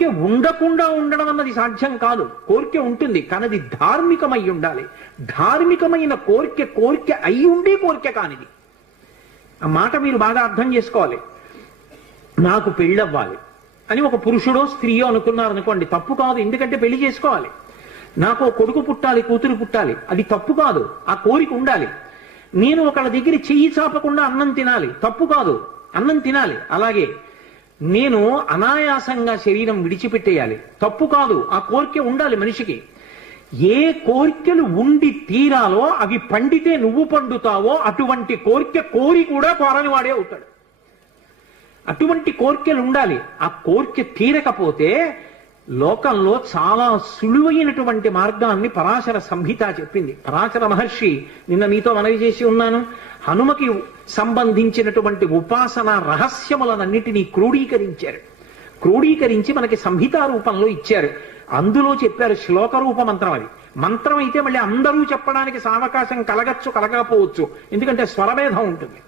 కోరిక ఉండకుండా ఉండడం అన్నది సాధ్యం కాదు. కోరిక ఉంటుంది కానీ అది ధార్మికమై ఉండాలి. ధార్మికమైన కోరిక కోరిక అయి ఉండి కోరిక కానిది. ఆ మాట మీరు బాగా అర్థం చేసుకోవాలి. నాకు పెళ్ళవ్వాలి అని ఒక పురుషుడో స్త్రీయో అనుకున్నారు అనుకోండి తప్పు కాదు ఎందుకంటే పెళ్ళి చేసుకోవాలి. నాకు కొడుకు పుట్టాలి కూతురు పుట్టాలి అది తప్పు కాదు ఆ కోరిక ఉండాలి. నేను ఒకళ్ళ దగ్గర చెయ్యి చాపకుండా అన్నం తినాలి తప్పు కాదు అన్నం తినాలి. అలాగే నేను అనాయాసంగా శరీరం విడిచిపెట్టేయాలి. తప్పు కాదు ఆ కోరిక ఉండాలి మనిషికి. ఏ కోరికలు ఉండి తీరాలో అవి పండితే నువ్వు పండుతావో అటువంటి కోరిక కోరి కూడా కోరని వాడే అవుతాడు. అటువంటి కోరికలు ఉండాలి. ఆ కోరిక తీరకపోతే లోకంలో చాలా సులువైనటువంటి మార్గాన్ని పరాశర సంహిత చెప్పింది. పరాశర మహర్షి నిన్న మీతో మనవి చేసి ఉన్నాను. హనుమకి సంబంధించినటువంటి ఉపాసన రహస్యములనన్నిటినీ క్రోడీకరించారు. క్రోడీకరించి మనకి సంహితా రూపంలో ఇచ్చారు. అందులో చెప్పారు శ్లోక రూప మంత్రం అది. మంత్రం అయితే మళ్ళీ అందరూ చెప్పడానికి సావకాశం కలగచ్చు కలగకపోవచ్చు. ఎందుకంటే స్వరభేదం ఉంటుంది.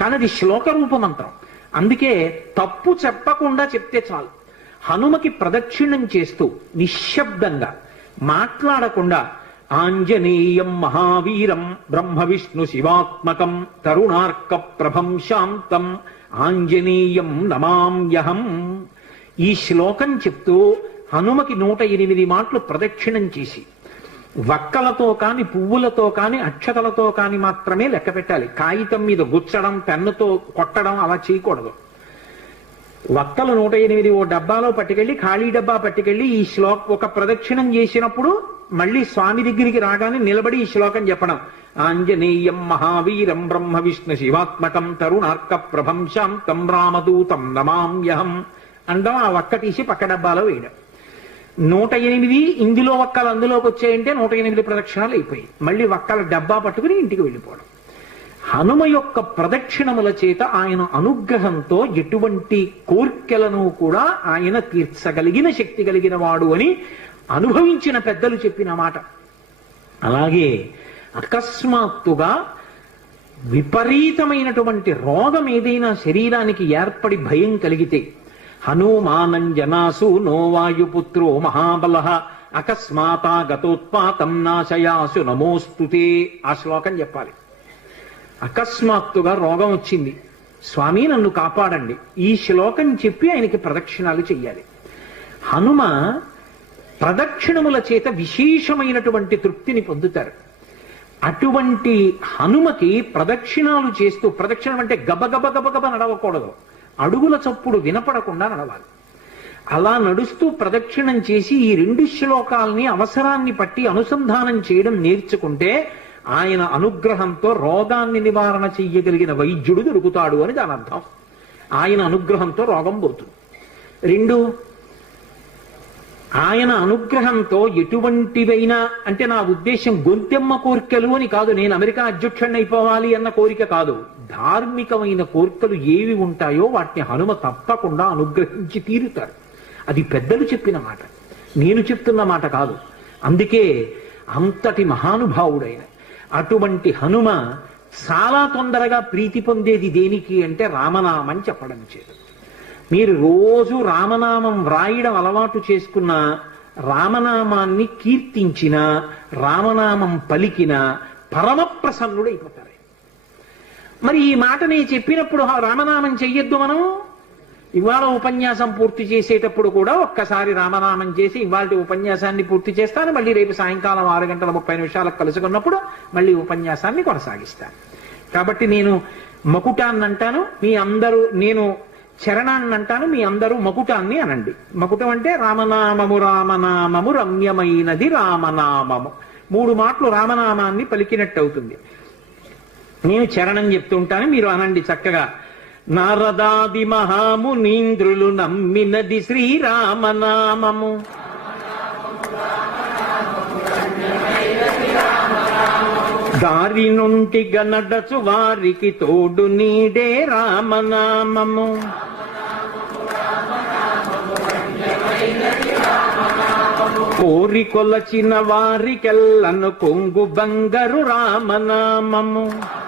కానీ అది శ్లోక రూప మంత్రం. అందుకే తప్పు చెప్పకుండా చెప్తే చాలు. హనుమకి ప్రదక్షిణం చేస్తూ నిశ్శబ్దంగా మాట్లాడకుండా ఆంజనేయం మహావీరం బ్రహ్మ విష్ణు శివాత్మకం తరుణార్క ప్రభం శాంతం ఆంజనేయం నమామ్యహం ఈ శ్లోకం చెప్తూ హనుమకి నూట ఎనిమిది మాటలు ప్రదక్షిణం చేసి వక్కలతో కాని పువ్వులతో కాని అక్షతలతో కాని మాత్రమే లెక్క పెట్టాలి. కాగితం మీద గుచ్చడం పెన్నుతో కొట్టడం అలా చేయకూడదు. వక్కలు నూట ఎనిమిది ఓ డబ్బాలో పట్టుకెళ్ళి ఖాళీ డబ్బా పట్టుకెళ్ళి ఈ శ్లోక ఒక ప్రదక్షిణం చేసినప్పుడు మళ్ళీ స్వామి దగ్గరికి రాగానే నిలబడి ఈ శ్లోకం చెప్పడం. ఆంజనేయం మహావీరం బ్రహ్మ విష్ణు శివాత్మకం తరుణార్క ప్రభం శాంతం రామదూతం నమామ్యహం అండం ఆ వక్క తీసి పక్క డబ్బాలో వేయడం. నూట ఎనిమిది ఇందులో వక్కలు అందులోకి వచ్చాయంటే నూట ఎనిమిది ప్రదక్షిణాలు అయిపోయాయి. మళ్ళీ వక్కల డబ్బా పట్టుకుని ఇంటికి వెళ్ళిపోవడం. హనుమ యొక్క ప్రదక్షిణముల చేత ఆయన అనుగ్రహంతో ఎటువంటి కోర్కెలను కూడా ఆయన తీర్చగలిగిన శక్తి కలిగిన వాడు అని అనుభవించిన పెద్దలు చెప్పిన మాట. అలాగే అకస్మాత్తుగా విపరీతమైనటువంటి రోగం ఏదైనా శరీరానికి ఏర్పడి భయం కలిగితే హనుమానంజనాసు నోవాయుపుత్రో మహాబల అకస్మాతా గతోత్పాతం నాశయాసు నమోస్తుతే ఆ శ్లోకం చెప్పాలి. అకస్మాత్తుగా రోగం వచ్చింది. స్వామి నన్ను కాపాడండి. ఈ శ్లోకం చెప్పి ఆయనకి ప్రదక్షిణాలు చెయ్యాలి. హనుమ ప్రదక్షిణముల చేత విశేషమైనటువంటి తృప్తిని పొందుతారు. అటువంటి హనుమకి ప్రదక్షిణాలు చేస్తూ ప్రదక్షిణం అంటే గబగబ గబగబ నడవకూడదు. అడుగుల చప్పుడు వినపడకుండా నడవాలి. అలా నడుస్తూ ప్రదక్షిణం చేసి ఈ రెండు శ్లోకాల్ని అవసరాన్ని పట్టి అనుసంధానం చేయడం నేర్చుకుంటే ఆయన అనుగ్రహంతో రోగాన్ని నివారణ చెయ్యగలిగిన వైద్యుడు దొరుకుతాడు అని దాని అర్థం. ఆయన అనుగ్రహంతో రోగం పోతుంది. రెండు ఆయన అనుగ్రహంతో ఎటువంటివైనా అంటే నా ఉద్దేశం గొంతెమ్మ కోరికలు అని కాదు నేను అమెరికా అధ్యక్షుడిని అయిపోవాలి అన్న కోరిక కాదు. ధార్మికమైన కోరికలు ఏవి ఉంటాయో వాటిని హనుమ తప్పకుండా అనుగ్రహించి తీరుతారు అది పెద్దలు చెప్పిన మాట. నేను చెప్తున్న మాట కాదు. అందుకే అంతటి మహానుభావుడైన అటువంటి హనుమ చాలా తొందరగా ప్రీతి పొందేది దేనికి అంటే రామనామం చెప్పడం చేత. మీరు రోజు రామనామం వ్రాయడం అలవాటు చేసుకున్న రామనామాన్ని కీర్తించిన రామనామం పలికిన పరమ ప్రసన్నుడైపోతారు మరి ఈ మాట నేను చెప్పినప్పుడు రామనామం చెయ్యొద్దు మనం? ఇవాళ ఉపన్యాసం పూర్తి చేసేటప్పుడు కూడా ఒక్కసారి రామనామం చేసి ఇవాళ ఉపన్యాసాన్ని పూర్తి చేస్తాను. మళ్ళీ రేపు సాయంకాలం ఆరు గంటల ముప్పై నిమిషాలకు కలుసుకున్నప్పుడు మళ్ళీ ఉపన్యాసాన్ని కొనసాగిస్తాను. కాబట్టి నేను మకుటాన్ని అంటాను. మీ అందరూ నేను చరణాన్ని అంటాను. మీ అందరూ మకుటాన్ని అనండి. మకుటం అంటే రామనామము రామనామము రమ్యమైనది రామనామము. మూడు మాటలు రామనామాన్ని పలికినట్టు అవుతుంది. నేను చరణం చెప్తుంటాను మీరు అనండి చక్కగా. నారదాది మహామునీంద్రులు నమ్మినది శ్రీరామనామము. దారి నుండి గనడచు వారికి తోడు నీడే రామనామము. కోరి కొలచిన వారికెల్లను కొంగు బంగరు రామనామము.